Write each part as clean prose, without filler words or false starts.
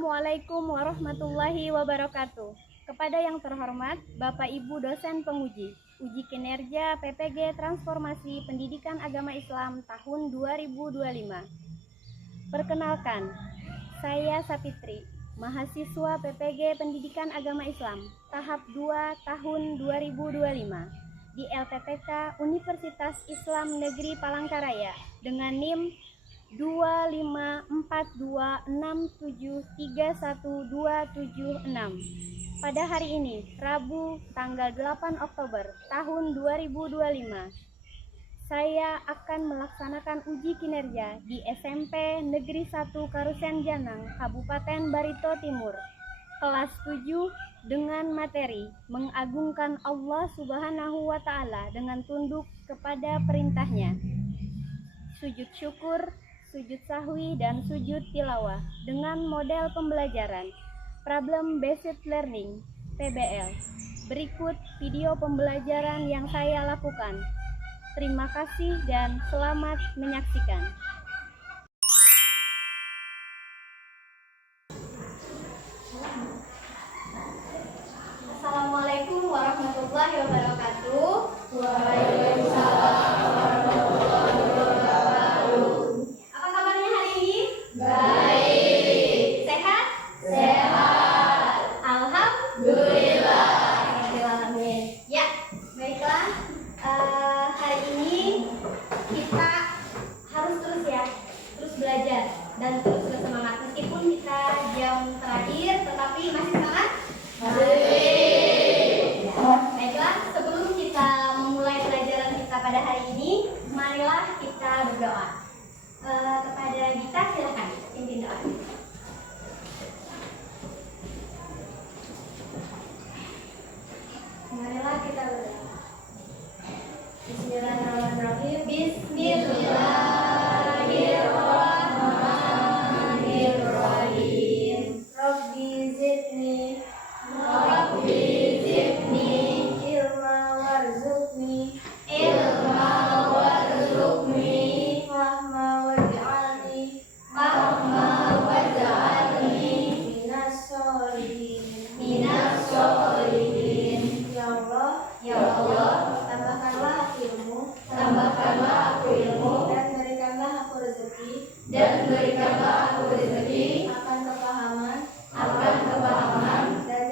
Assalamualaikum warahmatullahi wabarakatuh. Kepada yang terhormat Bapak Ibu dosen penguji, uji kinerja PPG Transformasi Pendidikan Agama Islam tahun 2025. Perkenalkan, saya Sapitri, mahasiswa PPG Pendidikan Agama Islam tahap 2 tahun 2025 di LPTK Universitas Islam Negeri Palangkaraya dengan NIM 25426731276. Pada hari ini, Rabu, tanggal 8 Oktober tahun 2025, saya akan melaksanakan uji kinerja di SMP Negeri 1 Karusen Janang, Kabupaten Barito Timur, kelas 7 dengan materi mengagungkan Allah Subhanahu wa Ta'ala dengan tunduk kepada perintahnya, sujud syukur, sujud sahwi, dan sujud tilawah dengan model pembelajaran Problem Based Learning (PBL). Berikut video pembelajaran yang saya lakukan. Terima kasih dan selamat menyaksikan. Assalamualaikum warahmatullahi wabarakatuh. Waalaikumsalam warahmatullahi wabarakatuh. Apa kabarnya hari ini? Baik. Sehat? Sehat. Alhamdulillah. Alhamdulillah. Ya, baiklah. Hari ini kita harus terus belajar dan terus bersemangat meskipun kita jam terakhir, tetapi masih semangat. Baiklah, sebelum kita memulai pelajaran kita pada hari ini, marilah kita berdoa. Kepada Gita, silakan pimpin doa. Marilah kita berdoa. Bismillahirrahmanirrahim. Bismillahirrahmanirrahim. Rabbi zidni ilma warzuqni fahma waj'alni minas sholihin. Ya Allah, tambahkanlah aku ilmu dan berikanlah aku rezeki akan kepahaman dan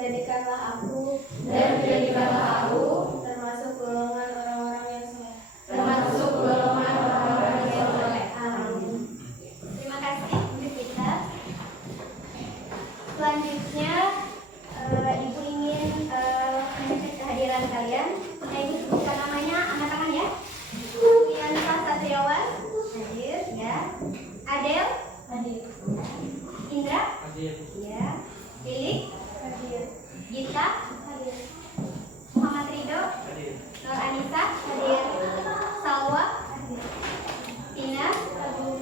jadikanlah aku termasuk golongan orang-orang yang soleh. Amin. Terima kasih untuk kita. Selanjutnya Ibu ingin mengecek kehadiran kalian. Ibu sebutkan namanya, angkat tangan ya. Wiansa Satriawan hadir ya. Adel hadir. Indra hadir. Ya. Lilik hadir. Gita hadir. Muhammad Ridho hadir. Nur Anissa hadir. Salwa hadir. Tina hadir.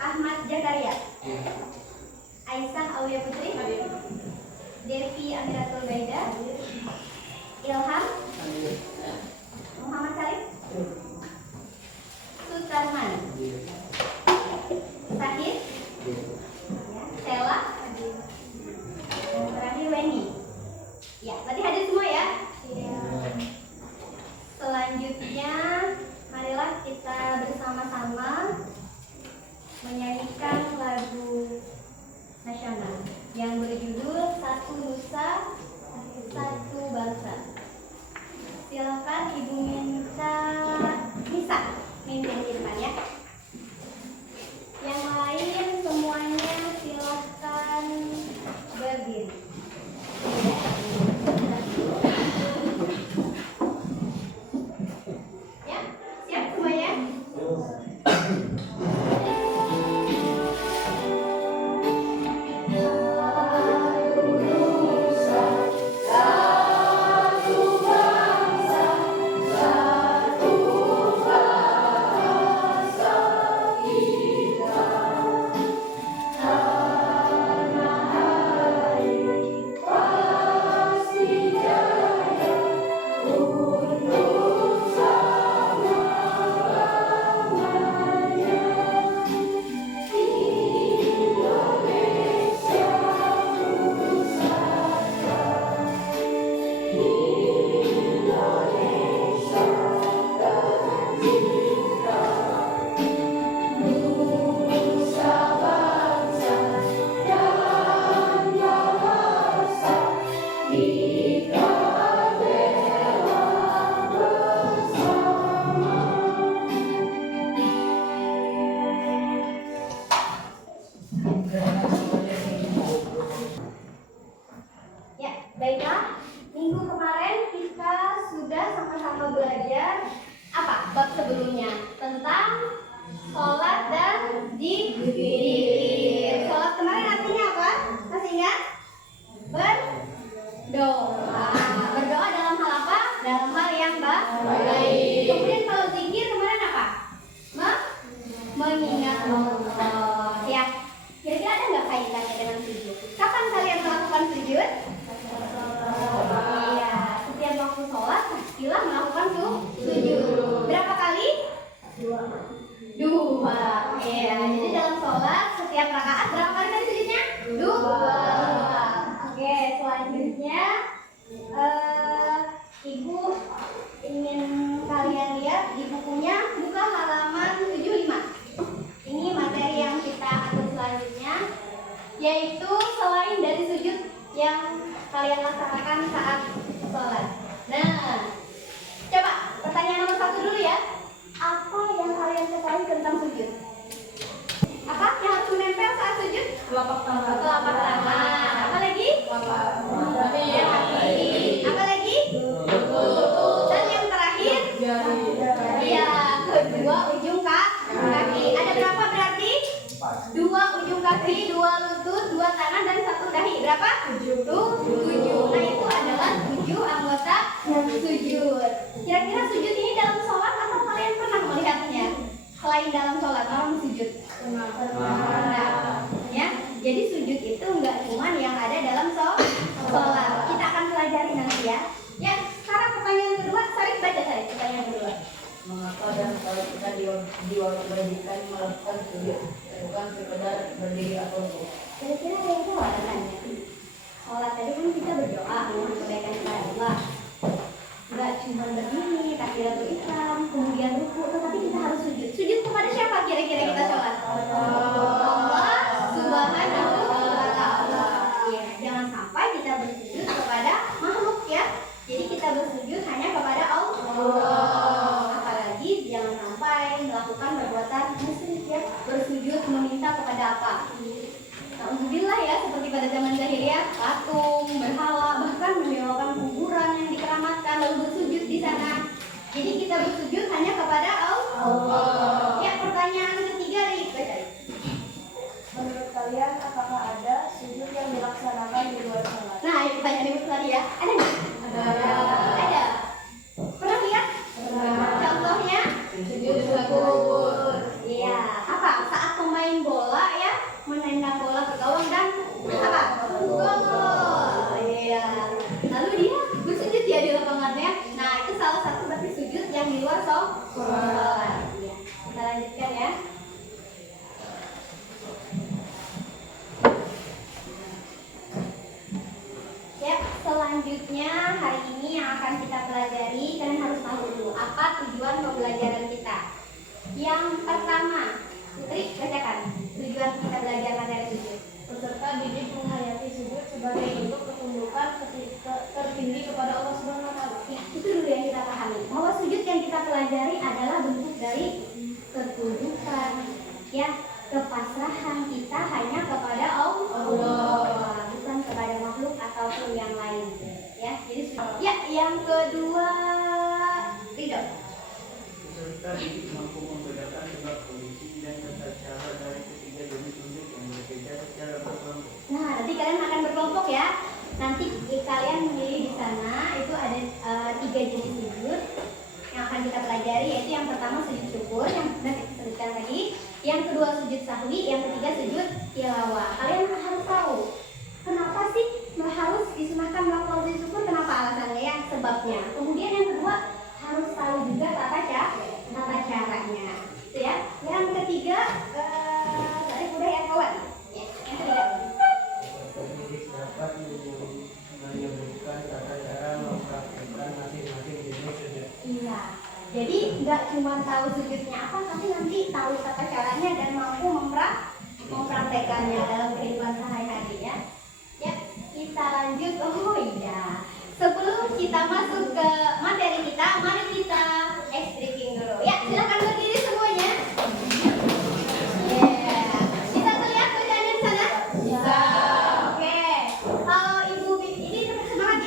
Ahmad Jakaria hadir. Aisyah Aulia Putri hadir. Devi Amiratul Baida hadir. Ilham hadir. Muhammad Salim hadir. Sutarman hadir. Sahid hadir. Ya. Stella hadir. Dan terakhir Weni. Ya, berarti hadir semua ya? Iya. Selanjutnya, marilah kita bersama-sama menyanyikan lagu nasional yang berjudul Satu Nusa, Satu Bangsa. Silakan Ibu minta Nisa mimpin di depan ya. Yang lain semuanya silakan berdiri. Ya, siap semuanya? Satu Baiklah, minggu kemarin kita sudah sama-sama belajar apa? Bab sebelumnya tentang sholat dan zikir. Sholat kemarin artinya apa? Masih ingat? Berdoa. Berdoa dalam hal apa? Dalam hal yang baik. Kemudian kalau zikir kemarin apa? Mengingat Allah. Ya. Kira-kira ada nggak kaitannya dengan sujud? Kapan kalian melakukan sujud? Ya, setiap waktu sholat pastilah melakukan sujud. Berapa kali? Dua. Ya, jadi dalam sholat setiap rakaat berapa kali tadi sujudnya? Dua. Oke, selanjutnya Ibu ingin kalian lihat di bukunya, buka halaman 75. Ini materi yang kita atur selanjutnya, yaitu selain dari sujud yang kalian laksanakan saat sholat. Nah, coba pertanyaan nomor 1 dulu ya. Apa yang kalian ketahui tentang sujud? Apa yang harus menempel saat sujud? Telapak tangan. Telapak tangan. Apa lagi? Ya, kaki. Apa lagi? Dan yang terakhir? Iya, kedua ujung kaki. Ada berapa berarti? 2 ujung kaki, 2 lutut, 2 tangan, dan 1 dahi. Berapa? 7. Nah, itu adalah 7 anggota sujud. Kira-kira sujud ini dalam sholat atau kalian pernah melihatnya? Selain dalam sholat, orang sujud. Pernah. Ya, jadi sujud itu enggak cuma yang ada dalam sholat. Kita akan pelajari nanti ya. Ya, sekarang pertanyaan kedua, Sarif baca Sarif pertanyaan kedua. Mengapa dan kalau kita diwajibkan melakukan sujud, bukan sekedar berdiri atau duduk? Kira-kira ada yang tahu alasannya? Sholat tadi kan kita berdoa memohon kebaikan kepada Allah. Enggak cuma berdiri, takbiratul ihram, kemudian ruku, tetapi kita harus sujud. Sujud kepada siapa kira-kira kita sholat? Allah Subhanahu wa ta'ala. Ya, jangan sampai kita bersujud kepada makhluk ya. Jadi kita bersujud hanya kepada Allah. Apalagi jangan sampai melakukan perbuatan musyrik ya, bersujud meminta kepada apa? Alhamdulillah ya, seperti pada zaman jahiliyah, patung, berhala, bahkan menyewakan kuburan yang dikeramatkan lalu bersujud di sana. Jadi kita bersujud hanya kepada Allah. Ya, pertanyaan ketiga dari baca. Menurut kalian, apakah ada sujud yang dilaksanakan di luar sholat? Nah, ini pertanyaan ibu tadi ya. Ada nggak? Ada. Pernah lihat? Contohnya? Sujud syukur. Iya. Apa? Saat pemain bola ya, menendang bola ke gawang dan apa? Gol. Iya. Lalu dia bersujud ya di lapangannya. Nah, itu salah satu berarti sujud yang di luar sholat. Iya. Kita lanjutkan ya. Ya, selanjutnya hari ini yang akan kita pelajari, kalian harus tahu dulu apa tujuan pembelajaran kita. Yang pertama, Putri bacakan tujuan kita belajar materi sujud. Peserta didik menghayati sujud sebagai bentuk ketundukan tertinggi kepada Allah Subhanahu wa ta'ala. Ya, itu dulu yang kita pahami. Bahwa sujud yang kita pelajari adalah bentuk dari ketundukan, ya, kepasrahan kita hanya kepada Allah, bukan kepada makhluk ataupun yang lain. Ya, jadi ya, yang kedua, Ridho. Peserta didik mampu membedakan sebab kondisi dan tata cara dari ketiga jenis sujud yang berbeda secara berkelompok. Nah, nanti kalian akan berkelompok ya. Nanti kalian memilih di sana itu ada 3 jenis sujud yang akan kita pelajari, yaitu yang pertama sujud syukur yang sudah kita sebutkan tadi, yang kedua sujud sahwi, yang ketiga sujud tilawah. Kalian harus tahu kenapa sih harus disunahkan melakukan sujud syukur, kenapa alasannya ya, sebabnya. Kemudian yang kedua harus tahu juga tata caranya. Itu ya. Yang ketiga tadi udah ya kawan. Ya, yang ketiga. Pendidik dapat menyebutkan tata cara mempraktikkan masing-masing jenis sujud. Iya. Jadi nggak cuma tahu sujudnya apa, tapi nanti tahu tata caranya dan mampu mempraktekannya dalam kehidupan sehari-hari ya. Ya, kita lanjut. Oh iya. Sebelum kita masuk ke materi kita, mari kita ice drinking dulu. Ya, silakan berdiri semuanya. Yeah. Bisa terlihat bacaannya di sana? Bisa. Oke. Kalau Ibu ini semangat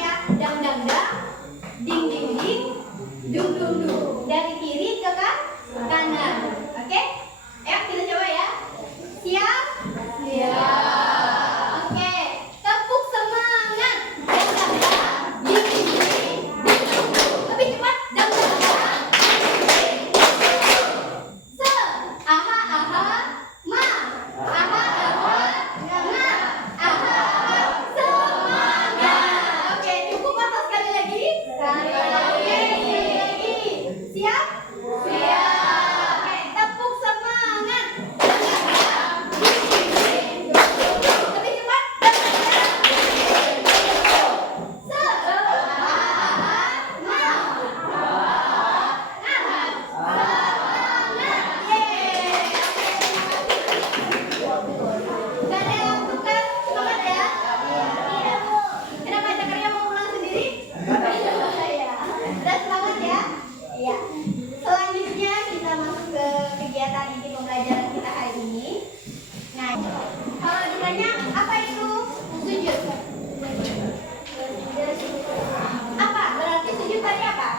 Apa? Berarti sujud tadi apa?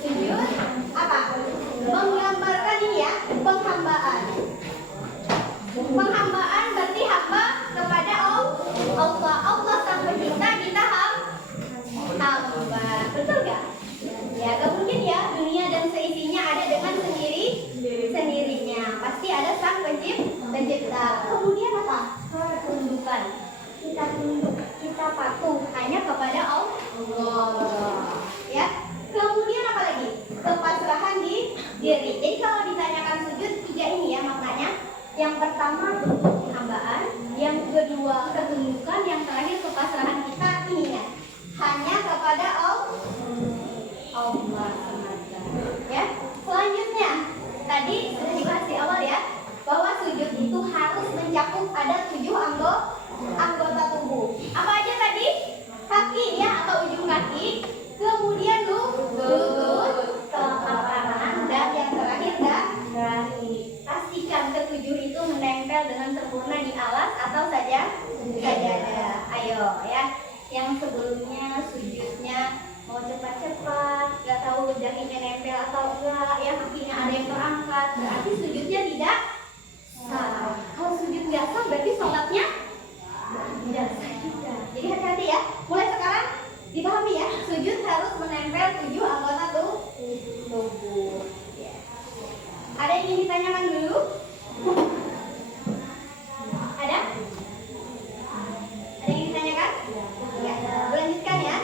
Sujud apa? Menggambarkan ini ya, penghambaan. Penghambaan berarti hamba kepada Allah. Allah sang pencipta, kita hamba. Betul gak? Ya, gak mungkin ya dunia dan seisinya ada dengan sendirinya. Pasti ada sang pencipta. Kemudian apa? Ketundukan. Kita tunduk, kita patuh hanya kepada Allah. Ya. Kemudian apa lagi? Kepasrahan diri. Jadi kalau ditanyakan sujud, tiga ini ya maknanya. Yang pertama bentuk penghambaan, yang kedua ketundukan, yang terakhir kepasrahan kita ini ya. Hanya kepada Allah semata. Ya. Selanjutnya, tadi sudah dibahas di awal ya, bahwa sujud itu harus mencakup ada 7 anggota tubuh. Apa aja tadi? Kaki ya atau ujung kaki, kemudian lutut, telapak tangan, dan yang terakhir dahi. Pastikan ketujuh itu menempel dengan sempurna di alas atau sajadah. Ayo ya, yang sebelumnya sujudnya mau cepat-cepat, gak tahu dahinya nempel atau enggak, ya kakinya ada yang terangkat, berarti sujudnya tidak sah. Kalau sujud nggak sah, berarti sholatnya tidak sah juga. Jadi hati-hati ya. Mulai sekarang dipahami ya, sujud harus menempel 7 anggota tubuh. Ya. Ada yang ingin ditanyakan dulu? Ada? Ada yang ingin ditanyakan? Ya. Lanjutkan ya.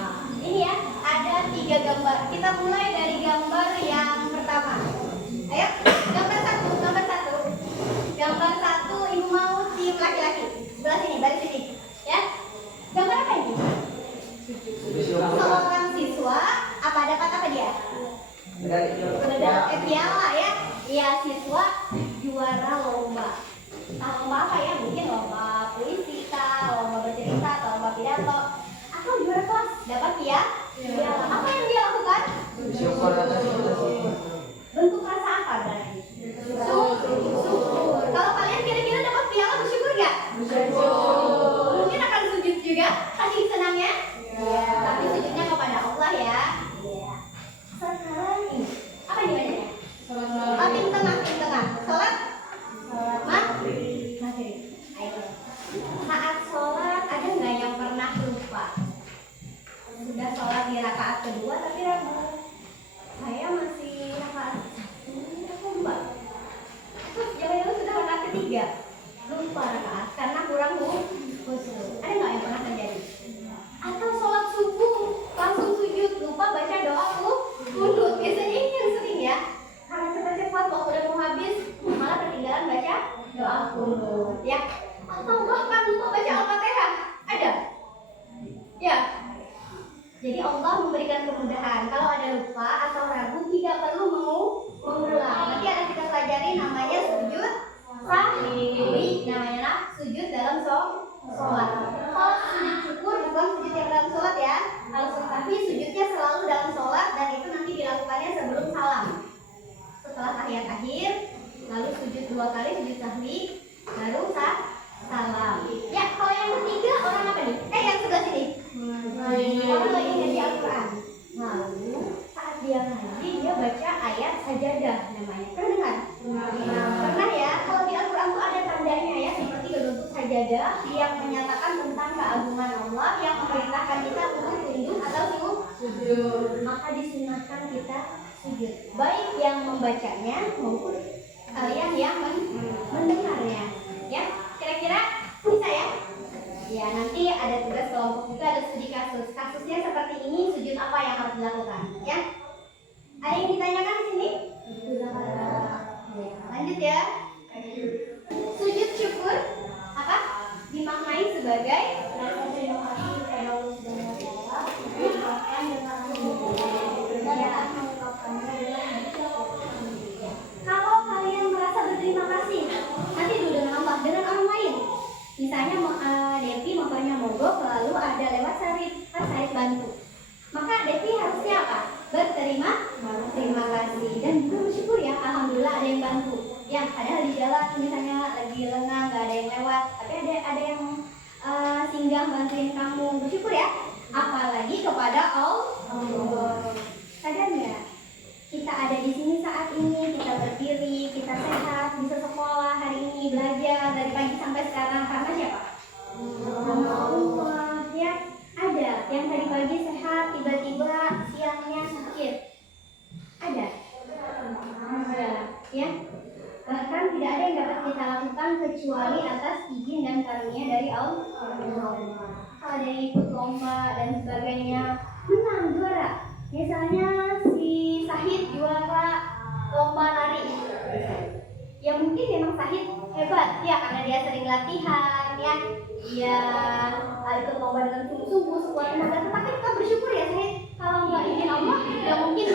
Nah, ini ya, ada 3 gambar. Kita mulai dari gambar yang pertama. Ayo, gambar satu. Gambar satu, ibu mau tim laki-laki. Sebelah sini, baris sini. Ya. Gambar apa ini? Seorang siswa, apa dapat apa dia? Piala ya. Iya, siswa juara lomba. Nah, lomba apa ya? Mungkin lomba puisi, lomba bercerita, lomba pidato, atau juara kelas. Dapat ya? Apa yang dia lakukan? Bentuk rasa apa berarti? Syukur. Kalau kalian kira-kira dapat piala bersyukur gak? Bersyukur. Mungkin akan sujud juga, saking senangnya. Tapi sujudnya kepada Allah ya. Sekarang ini apa ini bacanya? Tim tengah. Sholat maghrib. Ayo. Saat sholat ada nggak yang pernah lupa? Sudah sholat di rakaat kedua tapi ragu. Saya masih rakaat 1, aku lupa. Terus jangan-jangan sudah rakaat ketiga, lupa rakaat karena kurang khusyuk. Ada nggak yang pernah terjadi? Atau sholat subuh langsung sujud, lupa baca doa kunut. Biasanya ini yang sering ya, karena cepat-cepat waktu udah mau habis malah ketinggalan baca doa kunut ya. Atau bahkan lupa baca Al-Fatihah. Ada? Ya. Jadi Allah memberikan kemudahan. Kalau ada lupa atau ragu tidak perlu mengulang. Nanti akan kita pelajari namanya sujud sahwi. Namanya sujud dalam sholat. Kalau sujud syukur bukan sujud yang dalam sholat ya. Kalau sahwi sujudnya selalu dalam sholat dan itu nanti dilakukannya sebelum salam. Setelah tahiyat akhir, lalu sujud 2 kali sujud sahwi, baru salam. Ya, kalau yang ketiga orang apa nih? Yang sebelah sini. Orang lagi ngaji Al-Quran. Lalu saat dia ngaji dia baca ayat sajadah namanya. Pernah dengar? Pernah ya. Kalau di Al-Quran tuh ada tandanya ya, seperti berbentuk sajadah yang menyatakan tentang keagungan Allah, yang memerintahkan kita untuk tunduk atau sujud. Maka disunahkan kita sujud. Baik yang membacanya maupun kalian yang mendengarnya. Ya, kira-kira bisa ya? Ya, nanti ada tugas kelompok juga, ada studi kasus. Kasusnya seperti ini, sujud apa yang harus dilakukan? Ya, ada yang ditanyakan di sini? Lanjut ya. Sujud syukur apa? Dimaknai sebagai rasa terima kasih kepada Allah Subhanahu wa Ta'ala, mengucapkan dengan dan mengungkapkannya dengan kalau kalian merasa berterima kasih, nanti dulu dengan Allah, dengan orang lain. Misalnya Devi motornya mogok, lalu ada lewat Sarit bantu. Maka Devi harusnya apa? Berterima kasih dan juga bersyukur ya. Alhamdulillah ada yang bantu. Ya, padahal di jalan misalnya lagi lengang, nggak ada yang lewat, tapi ada yang singgah bantuin kamu bersyukur ya, apalagi kepada Allah. Sadar nggak? Kita ada di sini saat ini, kita berdiri, kita sehat, bisa sekolah hari ini, belajar dari pagi sampai sekarang karena siapa? Karena Allah. Ya, ada yang tadi pagi sehat, tiba-tiba siangnya sakit. Ada? Ada. Ya. Bahkan tidak ada yang dapat kita lakukan kecuali atas izin dan karunia dari Allah. Kalau ada yang ikut lomba dan sebagainya, menang juara. Misalnya si Sahid juara lomba lari. Ya mungkin memang Sahid hebat ya karena dia sering latihan ya. Dia ikut lomba dengan sungguh-sungguh sekuat tenaga. Tetapi kita bersyukur ya Sahid. Kalau nggak izin Allah, nggak mungkin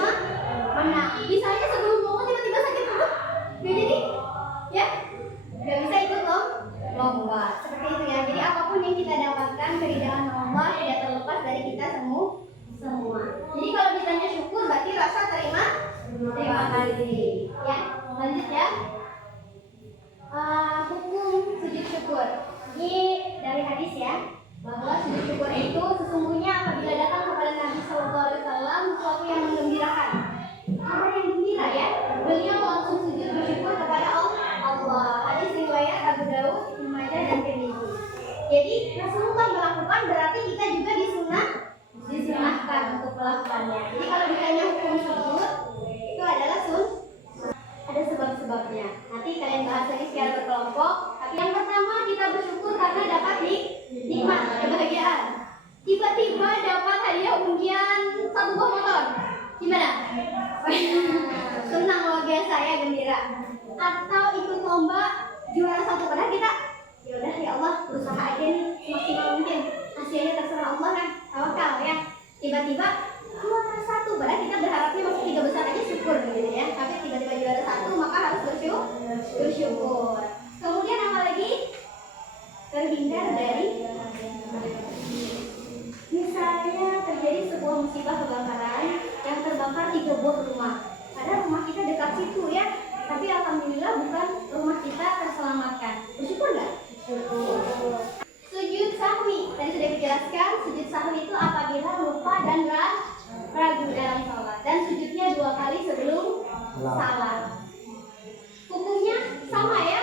menang. Misalnya sebelum lomba tiba-tiba sakit perut, nggak jadi, ya nggak bisa ikut lomba. Seperti itu ya. Jadi apapun yang kita dapatkan keridhaan Allah tidak terlepas dari kita semua. Jadi kalau ditanya syukur berarti rasa terima kasih. Ya, lanjut ya. Hukum sujud syukur. Ini dari hadis ya, bahwa sujud syukur itu sesungguhnya apabila datang kepada Nabi Sallallahu Alaihi Wasallam sesuatu yang menggembirakan. Apa yang gembira ya? Beliau langsung sujud bersyukur kepada Allah. Hadis riwayat Abu Dawud, Ibnu Majah dan Tirmidzi. Jadi Rasulullah melakukan berarti kita juga disunahkan untuk melakukannya. Jadi kalau ditanya hukum sujud itu adalah ada sebab-sebabnya. Nanti kalian bahas lagi secara berkelompok. Tapi yang pertama kita bersyukur karena dapat nikmat kebahagiaan. Tiba-tiba dapat hadiah undian 1 buah motor. Gimana? Senang luar biasa ya, gembira. Atau ikut lomba juara 1 padahal kita ya udah ya Allah berusaha aja nih semaksimal mungkin. Hasilnya terserah Allah kan. Tawakal ya. Tiba-tiba juara 1 padahal kita berharapnya masuk 3 besar aja syukur gitu ya. Tapi tiba-tiba juara 1 maka harus bersyukur. Kemudian apa lagi? Terhindar dari misalnya terjadi sebuah musibah kebakaran yang terbakar 3 buah rumah. Padahal rumah kita dekat situ ya. Tapi alhamdulillah bukan rumah kita terselamatkan. Bersyukur nggak? Sujud sahwi. Tadi sudah dijelaskan, sujud sahwi itu apabila lupa dan ragu dalam salat. Dan sujudnya 2 kali sebelum salat. Hukumnya sama ya,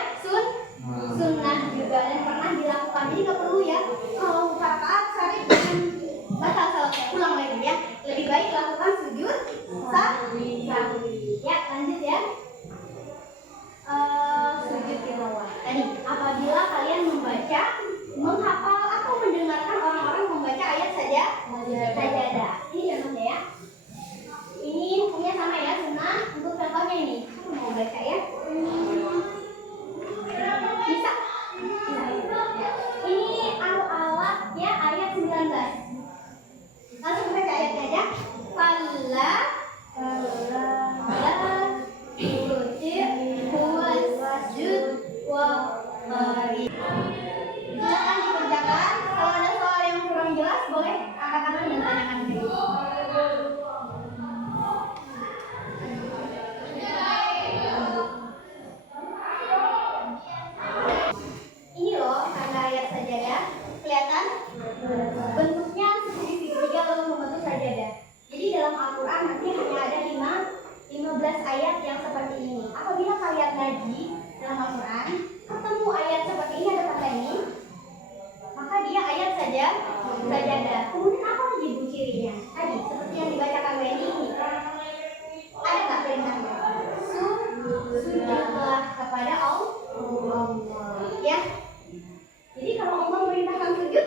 sunnah juga dan pernah dilakukan. Jadi nggak perlu ya kalau 4 rakaat sehari batal salatnya, ulang lagi ya. Lebih baik lakukan sujud sahwi. Ya, lanjut ya. Sujud tilawah. Tadi apabila kalian membaca, menghafal atau mendengarkan orang-orang membaca ayat sajadah. Ini contohnya ya. Ini hukumnya sama ya, sunnah. Untuk contohnya ini, aku mau baca ya. Bisa. Ini Al-Alaq ya, ayat 19. Langsung baca ayatnya aja. Falla silakan dikerjakan. Kalau ada soal yang kurang jelas boleh angkat tangan dan tanyakan dulu. Ini loh tanda ayat sajadah, kelihatan bentuknya seperti segitiga lalu membentuk sajadah. Jadi dalam Al-Quran nanti hanya ada 15 ayat yang seperti ini. Apabila kalian ngaji dalam Al-Quran ketemu ayat seperti ini, ada kata ini, maka dia ayat sajadah. Kemudian apa lagi bu cirinya? Tadi seperti yang dibacakan Weni ini. Ada nggak perintahnya? Sujudlah kepada Allah. Ya. Jadi kalau Allah merintahkan sujud,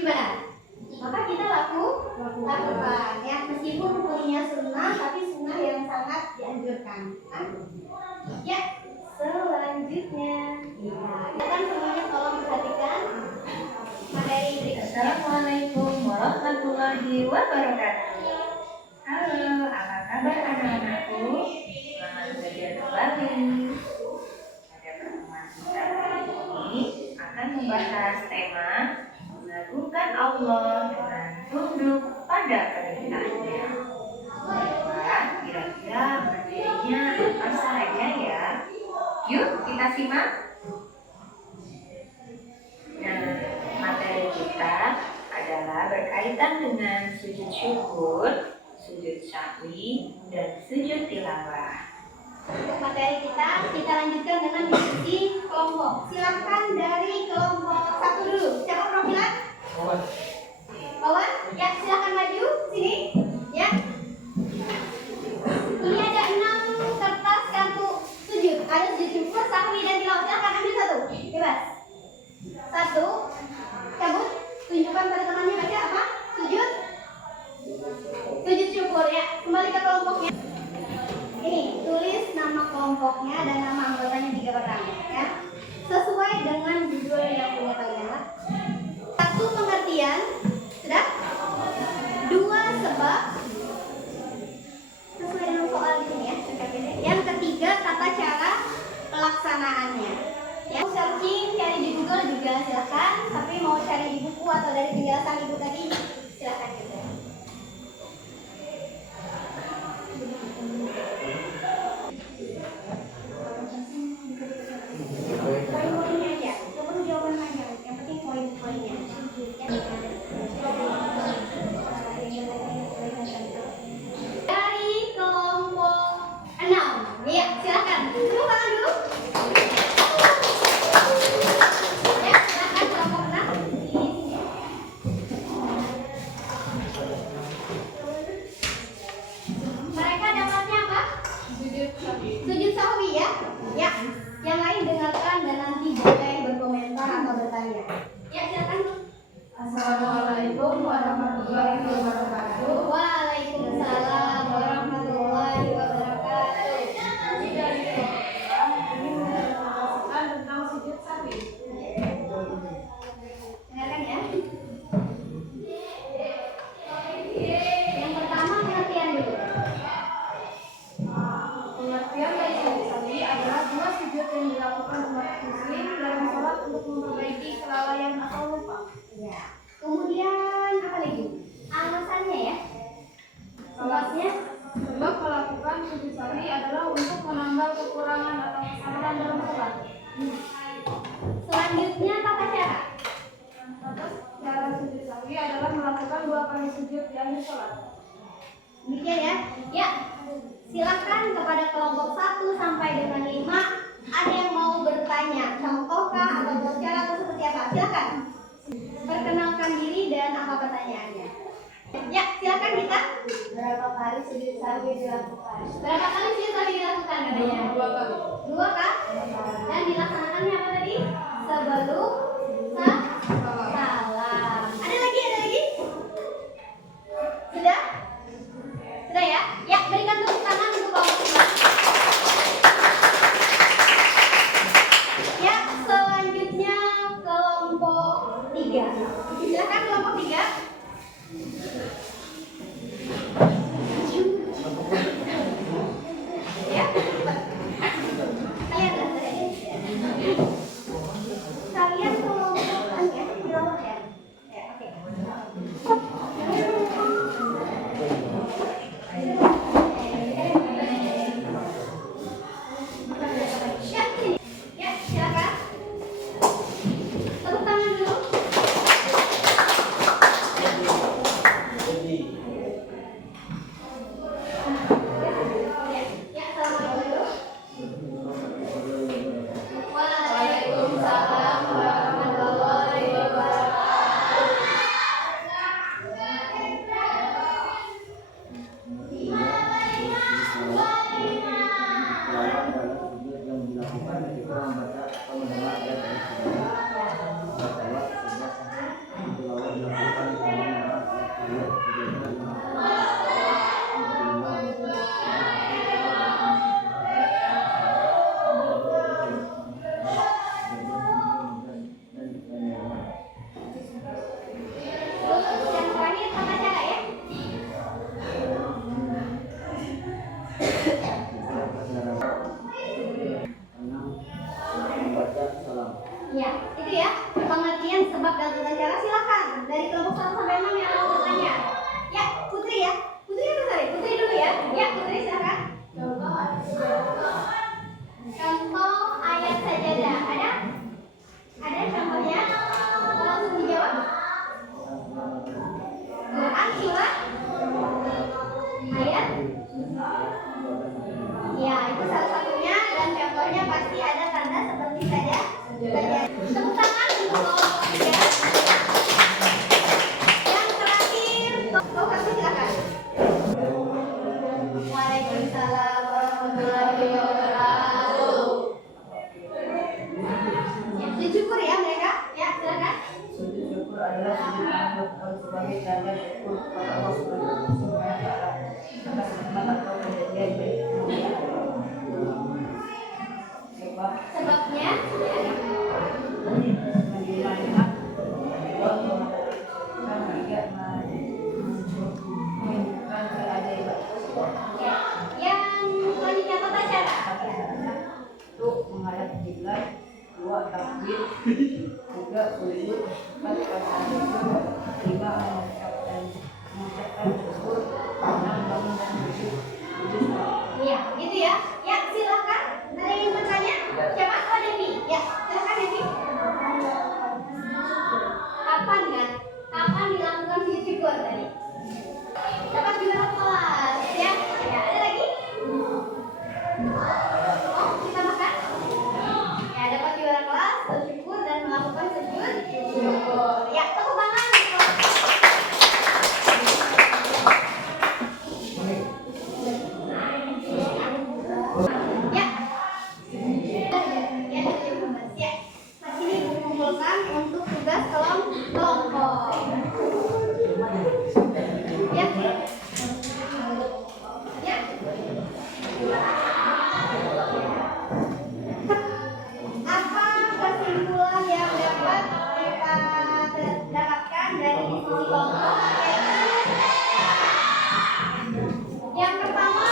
gimana? Maka kita lakukan ya, meskipun hukumnya sunnah, tapi sunnah yang sangat dianjurkan. Ya. Selanjutnya, kan semuanya tolong perhatikan materi berikutnya. Assalamualaikum warahmatullahi wabarakatuh. Halo, apa kabar anak-anakku? Selamat belajar kembali. Pada pertemuan kita kali ini akan membahas tema mengagungkan Allah dengan tunduk pada perintahnya. Wah, kira-kira materinya apa saja ya? Yuk kita simak. Nah, adalah berkaitan dengan sujud syukur, sujud syahwi, dan sujud tilawah. Untuk materi kita lanjutkan dengan diskusi kelompok. Silakan dari kelompok 1 dulu. Siapa perwakilan? Wawan? Ya, silakan maju sini. Ya. Ini ada 6 kertas kartu sujud. Ada sujud syukur, sahwi, dan tilawah. Silakan ambil satu. Bebas. 1. Cabut. Tunjukkan pada temannya baca apa? Sujud. Sujud syukur ya. Kembali ke kelompoknya. Ini tulis nama kelompoknya dan nama anggotanya 3 pertama ya. Sesuai dengan judul yang punya kalian. 1 pengertian, sudah? 2 sebab, sesuai dengan soal di sini ya. Yang ketiga tata cara pelaksanaannya. Ya, mau searching cari di Google juga silakan, tapi mau cari di buku atau dari penjelasan ibu tadi silakan juga. Poin-poinnya aja, nggak perlu jawaban panjang, yang penting poin-poinnya. Dari kelompok 6, ya silakan. Tepuk tangan dulu. Ya silakan kelompok 6. Mereka dapatnya apa? Sujud sahwi ya. Ya. Yang lain dengarkan dan nanti boleh berkomentar atau bertanya. Ya silakan. Assalamualaikum warahmatullahi wabarakatuh. Waalaikumsalam warahmatullahi wabarakatuh. Kami dari kelompok ingin menjelaskan tentang sujud sahwi. Dengarkan ya. Yang pertama pengertian dulu. Pengertian dari sujud sahwi adalah 2 sujud yang dilakukan umat muslim dalam sholat untuk memperbaiki kelalaian atau lupa. Ya. Kemudian apa lagi? Alasannya ya. Sebabnya Sebab melakukan sujud sahwi adalah untuk menambal kekurangan atau kesalahan dalam sholat. selanjutnya tata cara. Atas cara sujud sahwi adalah melakukan 2 kali sujud di akhir sholat. Demikian ya. Ya. Silakan kepada kelompok 1 sampai dengan 5 ada yang mau bertanya, contohkah atau berbicara atau seperti apa? Silakan. Perkenalkan diri dan apa pertanyaannya. Ya, silakan kita. Berapa kali sujud sahwi dilakukan? Berapa kali sih tadi dilakukan katanya? 2 kali. 2 kan? Dan dilaksanakannya apa tadi? Sebelum salam. Ada lagi? Sudah? Sudah ya? Ya, berikan tepuk tangan untuk kelompok 2. Ya, selanjutnya kelompok 3. Silakan kelompok 3. Ya, cepat. Kalian kelompok di bawah ya. Ya, oke. Ya, sini. Ya, silakan. Tepuk tangan dulu. syukur adalah sujud sebagai tanda syukur kepada Allah Subhanahu wa taala atas nikmat atau kejadian baik. Sebabnya Menerima nikmat menunjukkan keajaiban yang selanjutnya tata cara. satu menghadap kiblat, dua takbir, tiga sujud, empat pasang syukur, lima mengucapkan syukur, enam bangun dan sujud. Iya, gitu ya. Ya, silakan. Ada yang bertanya? Siapa? Oh, Devi. Ya, silakan Devi. Kapan kan? Kapan dilakukan sujud syukur tadi? Dapat juara kelas, ya. Ya, ada lagi? Oh, kita makan? Ya, dapat juara kelas, bersyukur dan melakukan sujud syukur. Ya, tepuk tangan. Ya. Ya. Mas ini mengumpulkan untuk tugas kelompok. Ya. Ya. Apa kesimpulan yang dapat kita dapatkan dari diskusi kelompok? Yang pertama,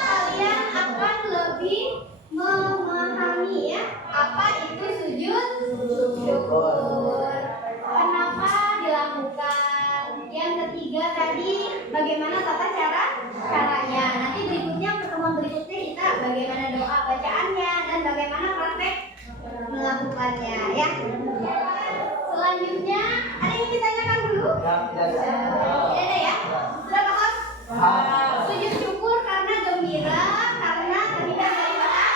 kalian akan lebih memahami ya apa itu sujud syukur, kenapa dilakukan. Yang ketiga tadi bagaimana tata caranya. Nanti berikutnya pertemuan berikutnya kita bagaimana doa bacaannya dan bagaimana praktek melakukannya ya. Selanjutnya ada yang ditanyakan dulu? Tidak ada ya? Sudah paham? Sujud syukur karena gembira, karena ketika beribadah.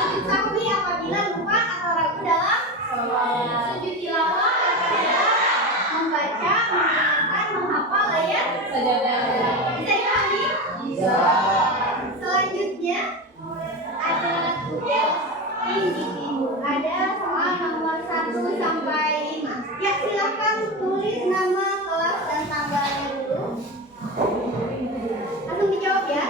Sujud sahwi apabila lupa atau ragu dalam sholat. Sujud tilawah apabila membaca, mendengarkan, menghafal ayat sajadah. Bisa dipahami? Bisa. Selanjutnya ada tugas individu. Ada soal nomor 1 sampai 5. Ya, silakan tulis nama, kelas dan tanggalnya dulu. Langsung dijawab ya.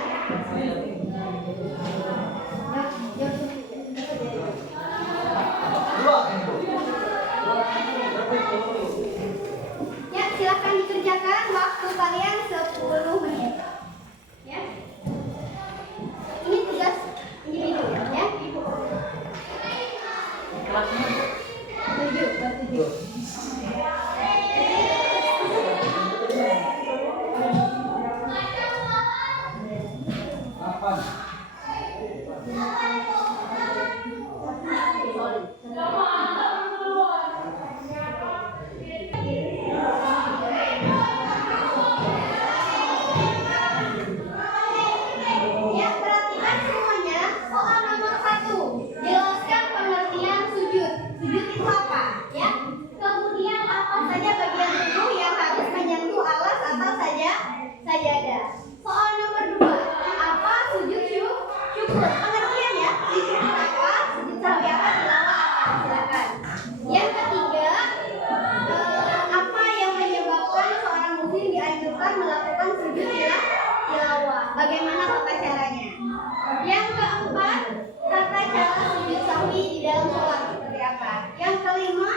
Ya, silakan dikerjakan. Waktu kalian 10 menit. Ya. Ini tugas individu ya. Tujuh. Ya, perhatikan semuanya. Soal nomor 1. Jelaskan pengertian sujud. Sujud itu apa? Ya. Kemudian apa saja bagian tubuh yang harus menyentuh alas atau sajadah. Soal nomor 2. Apa sujud syukur? Pengertian ya. Sujud apa? Sujud sahwi apa? Tilawah apa? Silakan. Yang ketiga, apa yang menyebabkan seorang muslim dianjurkan melakukan sujud tilawah? Bagaimana tata caranya? Yang keempat, tata cara sujud sahwi di dalam sholat seperti apa? Yang kelima,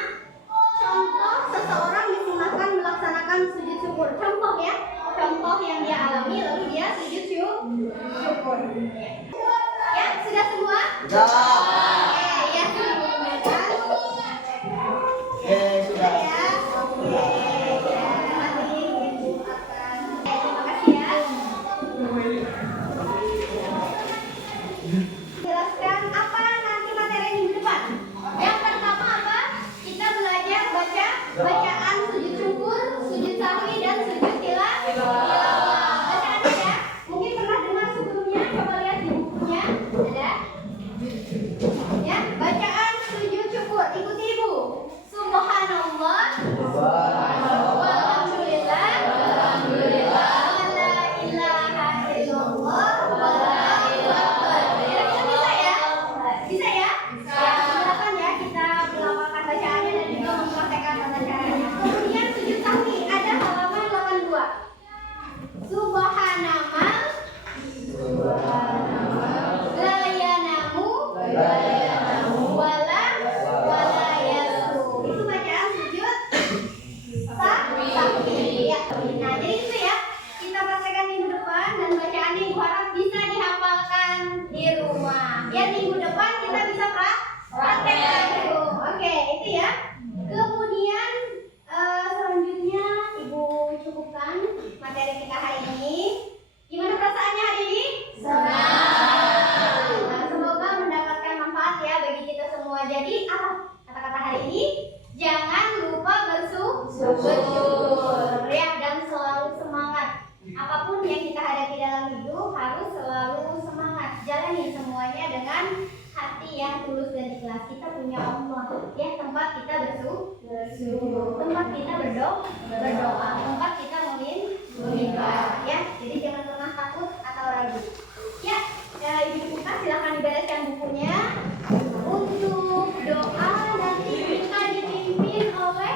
contoh seseorang disunahkan melaksanakan sujud syukur. Contoh ya, contoh yang dia alami lalu dia sujud syukur. Ya, sudah semua? Sudah. Ya, sudah. Sudah ya. Oke. Ya, nanti akan. Terima kasih ya. Jelaskan apa nanti materi minggu depan. Yang pertama apa? Kita belajar bacaan sujud syukur, sujud sahwi dan sujud tilawah. Bacaan ya. Mungkin pernah dengar sebelumnya, coba lihat di Ya, tempat kita bersyukur, tempat kita berdoa, tempat kita meminta. Ya, jadi jangan pernah takut atau ragu. Ya, Ibu Buka silakan dibereskan bukunya. Untuk doa nanti kita dipimpin oleh